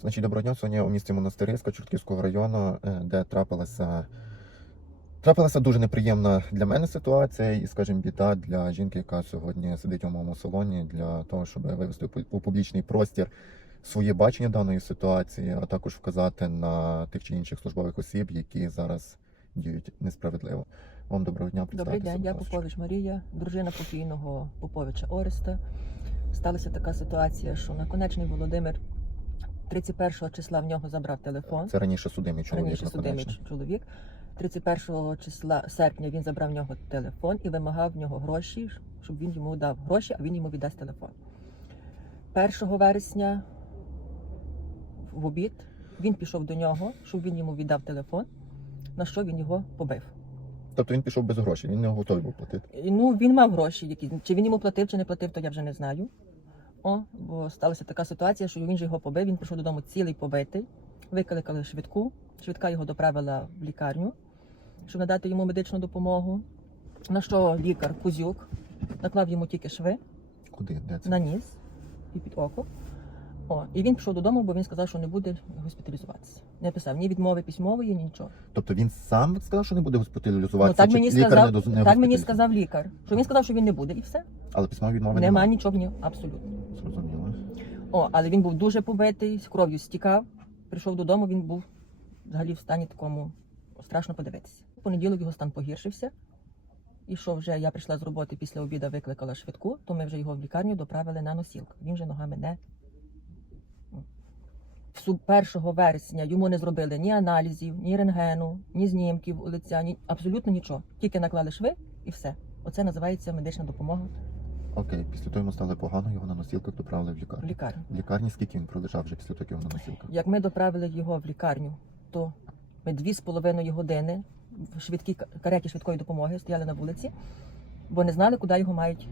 Значить, доброго дня. Сьогодні у місті Монастириська Чортківського району, е, де трапилася, трапилася дуже неприємна для мене ситуація і, скажімо, біда для жінки, яка сьогодні сидить у моєму салоні, для того, щоб вивести у у публічний простір своє бачення даної ситуації, а також вказати на тих чи інших службових осіб, які зараз діють несправедливо. Вам доброго дня. Добрий день, я. Попович Марія, дружина покійного Поповича Ореста. Сталася така ситуація, що наконечний Володимир 31 числа в нього забрав телефон. Це раніше судимий чоловік. Раніше судимий чоловік. 31 числа серпня він забрав в нього телефон і вимагав в нього гроші, щоб він йому дав гроші, а він йому віддасть телефон. 1 вересня в обід він пішов до нього, щоб він йому віддав телефон, на що він його побив. Тобто він пішов без грошей, він не готовий був платити. Ну, він мав гроші якісь. Чи він йому платив, чи не платив, то я вже не знаю. О, бо сталася така ситуація, що він же його побив, він прийшов додому цілий побитий. Викликали швидку. Швидка його доправила в лікарню, щоб надати йому медичну допомогу. На що лікар Кузюк наклав йому тільки шви Куди? Де це? на ніс і під око. О, і він пішов додому, бо він сказав, що не буде госпіталізуватися. Не писав ні відмови письмової, ні нічого. Тобто він сам сказав, що не буде Ну, госпіталізуватися? так чи мені лікар сказав, не доз- не так мені госпіталізує? сказав лікар. Що він сказав, що він не буде, і все. Але письмової відмови Нема немає. нічого в нього, абсолютно. Зрозуміло. О, але він був дуже побитий, з кров'ю стікав. Прийшов додому, він був взагалі в стані такому страшно подивитися. В понеділок його стан погіршився. І що вже я прийшла з роботи після обіду, викликала швидку, то ми вже його в лікарню доправили на носілку. Він вже ногами не. В су- 1 вересня йому не зробили ні аналізів, ні рентгену, ні знімків у лиця, ні абсолютно нічого. Тільки наклали шви і все. Оце називається медична допомога Окей, після того йому стало погано, його на носілках доправили в в лікарню. В лікарні скільки він пролежав вже після того, як його на носілках? Як ми доправили його в лікарню, то ми дві з половиною години в швидкій кареті швидкої допомоги стояли на вулиці, бо не знали, куди його мають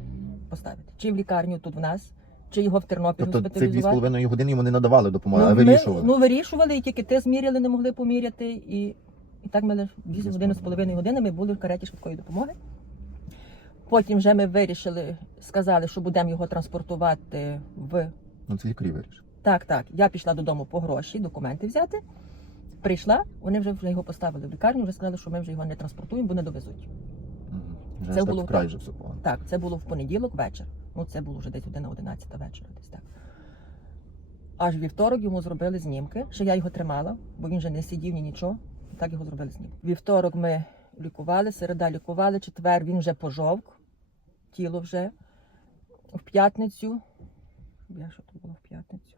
поставити. Чи в лікарню тут в нас, чи його в Тернопіль Тобто ці дві з половиною години йому не надавали допомоги, а ми- вирішували. ну, вирішували, і тільки те зміряли, не могли поміряти. І, і так ми Дві з години з половиною години ми були в кареті швидкої допомоги. Потім вже ми вирішили, сказали, що будемо його транспортувати в Ну це лікарі вирішили. так, так. Я пішла додому по гроші, документи взяти. Прийшла, вони вже, вже його поставили в лікарню, вже сказали, що ми вже його не транспортуємо, бо не довезуть. Вже Це було так вкрай вже все погано. Так, це було в понеділок вечір. Ну, це було вже десь година 11 вечора, десь так. Аж вівторок йому зробили знімки, що я його тримала, бо він вже не сидів ні нічого. Так його зробили знімки. Вівторок ми лікували, середа лікували, четвер він вже пожовк, тіло вже. В п'ятницю. Я що тут було в п'ятницю?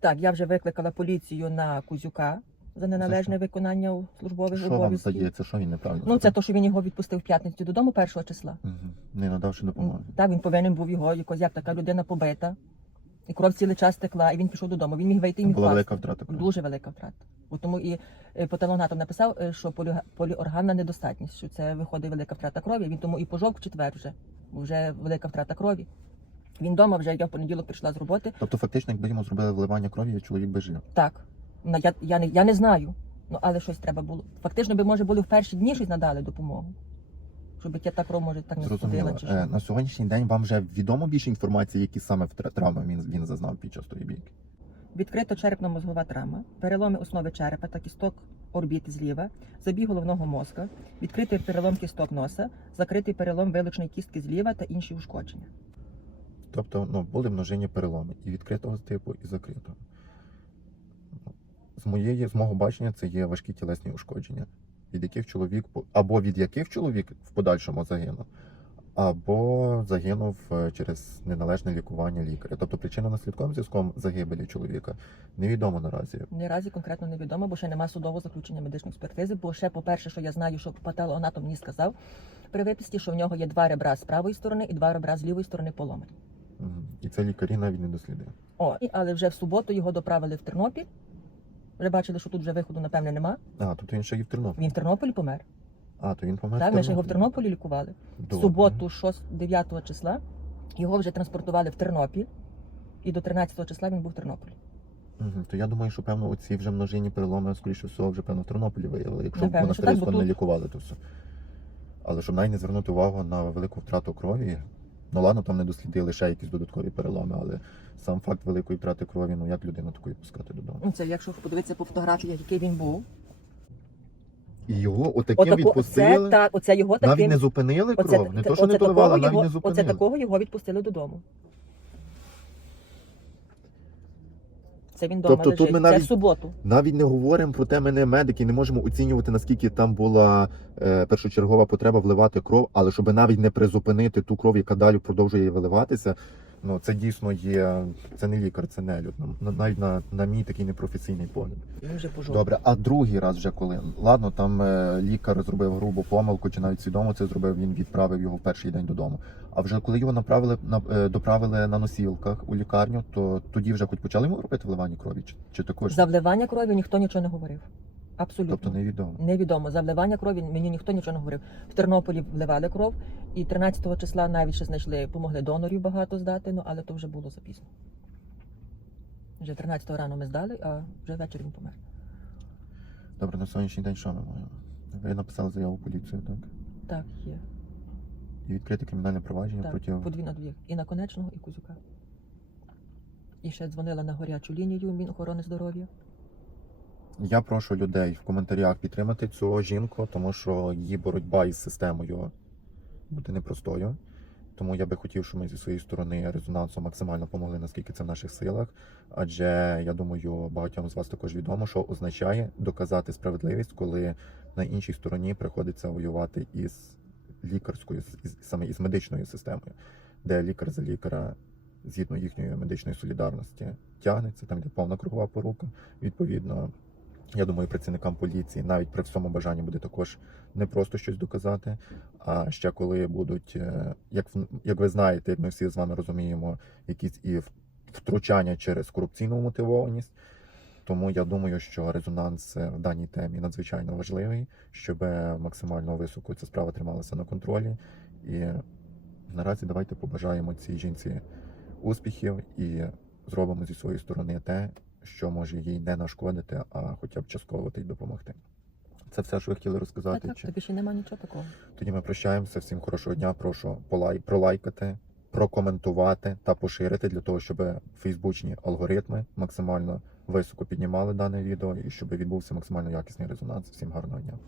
Так, я вже викликала поліцію на Кузюка за неналежне виконання службових Що вам обов'язків. здається, що він неправильно? Ну, це то, що він його відпустив в п'ятницю додому першого числа. Угу. Не надавши допомоги. Так, він повинен був його, якось як така людина побита. І кров цілий час текла, і він пішов додому. Він міг вийти і міг Була впасти. велика втрата. Дуже велика втрата. Бо тому і е, патологоанатом написав, е, що поліорганна недостатність, що це виходить велика втрата крові. Він тому і пожовк четвер вже, бо вже велика втрата крові. Він вдома вже я в понеділок прийшла з роботи. Тобто, фактично, якби йому зробили вливання крові, чоловік би жив. Так, ну, я, я, не, я не знаю. Ну, але щось треба було. Фактично би, може, були в перші дні щось надали допомогу. Щоб я та кров, може, так не сходила чи Е, що. На сьогоднішній день вам вже відомо більше інформації, які саме травми він, він зазнав під час тої бійки. Відкрито черепно-мозгова травма, переломи основи черепа та кісток орбіти зліва, забіг головного мозка, відкритий перелом кісток носа, закритий перелом вилучної кістки зліва та інші ушкодження. Тобто, ну, були множинні переломи і відкритого типу, і закритого. З моєї, з мого бачення, це є важкі тілесні ушкодження, від яких чоловік або від яких чоловік в подальшому загинув, або загинув е, через неналежне лікування лікаря. Тобто причина наслідковим зв'язком загибелі чоловіка невідомо наразі. Наразі конкретно невідомо, бо ще нема судового заключення медичної експертизи. Бо ще, по-перше, що я знаю, що патологоанатом мені сказав при виписці, що в нього є два ребра з правої сторони і два ребра з лівої сторони поломані. І це лікарі навіть не дослідили. О, але вже в суботу його доправили в Тернопіль. Вже бачили, що тут вже виходу, напевне, нема. А, тобто він ще і в Тернополі. Він в Тернополі помер. А, то він помер. Так, ми ж його в Тернополі лікували. В суботу, 6, 9 числа, його вже транспортували в Тернопіль, і до 13 числа він був в Тернополі. Мгм. То я думаю, що певно оці вже множинні переломи, скоріше всього, вже певно в Тернополі виявили, якщо так, бо монастирському не тут- лікували то все. Але щоб навіть не звернути увагу на велику втрату крові, Ну ладно, там не дослідили ще якісь додаткові переломи, але сам факт великої втрати крові, ну як людину такої пускати додому? Ну, Це якщо подивитися по фотографіях, який він був. І його отаким Отако, відпустили. оце, так, оце його Навіть таким. не зупинили Оце, кров, не то, що не доливали, навіть його, не оце такого його відпустили додому. Це він вдома Тобто тут лежить. ми Це навіть- в суботу. Навіть не говоримо про те, ми не медики, не можемо оцінювати, наскільки там була е, першочергова потреба вливати кров, але щоб навіть не призупинити ту кров, яка далі продовжує виливатися. Ну це дійсно є. Це не лікар, це нелюд. На- Навіть на, на мій такий непрофесійний погляд. Він вже пожов. Добре, а другий раз вже коли? Ладно, там е, лікар зробив грубу помилку, чи навіть свідомо це зробив, він відправив його в перший день додому. А вже коли його направили на е, доправили на носілках у лікарню, то тоді вже хоч почали йому робити вливання крові, чи, чи також За вливання крові ніхто нічого не говорив. Абсолютно. тобто невідомо. Невідомо. За вливання крові мені ніхто нічого не говорив. В Тернополі вливали кров, і 13-го числа навіть ще знайшли, помогли донорів багато здати, ну але то вже було запізно. Вже 13-го рано ми здали, а вже ввечері він помер. Добре, на сьогоднішній день що ми маємо? Ви написали заяву в поліцію, так? Так, є. І відкрите кримінальне провадження Так, проти по дві дві. І на конечного, і кузюка. І ще дзвонила на гарячу лінію Мінохорони здоров'я. Я прошу людей в коментарях підтримати цю жінку, тому що її боротьба із системою буде непростою. Тому я би хотів, щоб ми зі своєї сторони резонансом максимально помогли, наскільки це в наших силах. Адже я думаю, багатьом з вас також відомо, що означає доказати справедливість, коли на іншій стороні приходиться воювати із лікарською, із, саме із медичною системою, де лікар за лікаря згідно їхньої медичної солідарності тягнеться, там йде повна кругова порука. Відповідно, я думаю, працівникам поліції навіть при всьому бажанні буде також не просто щось доказати. А ще коли будуть, е, як як ви знаєте, ми всі з вами розуміємо, якісь і втручання через корупційну мотивованість. Тому я думаю, що резонанс е, в даній темі надзвичайно важливий, щоб е, максимально високо ця справа трималася на контролі. І наразі давайте побажаємо цій жінці успіхів і зробимо зі своєї сторони те, що може їй не нашкодити, а хоча б частково й допомогти. Це все, що ви хотіли Так, розказати. так, Чи- тобі ще немає нічого такого. Тоді ми прощаємося. Всім хорошого дня. Прошу полай, пролайкати, прокоментувати та поширити для того, щоб фейсбучні алгоритми максимально високо піднімали дане відео і щоб відбувся максимально якісний резонанс. Всім гарного дня.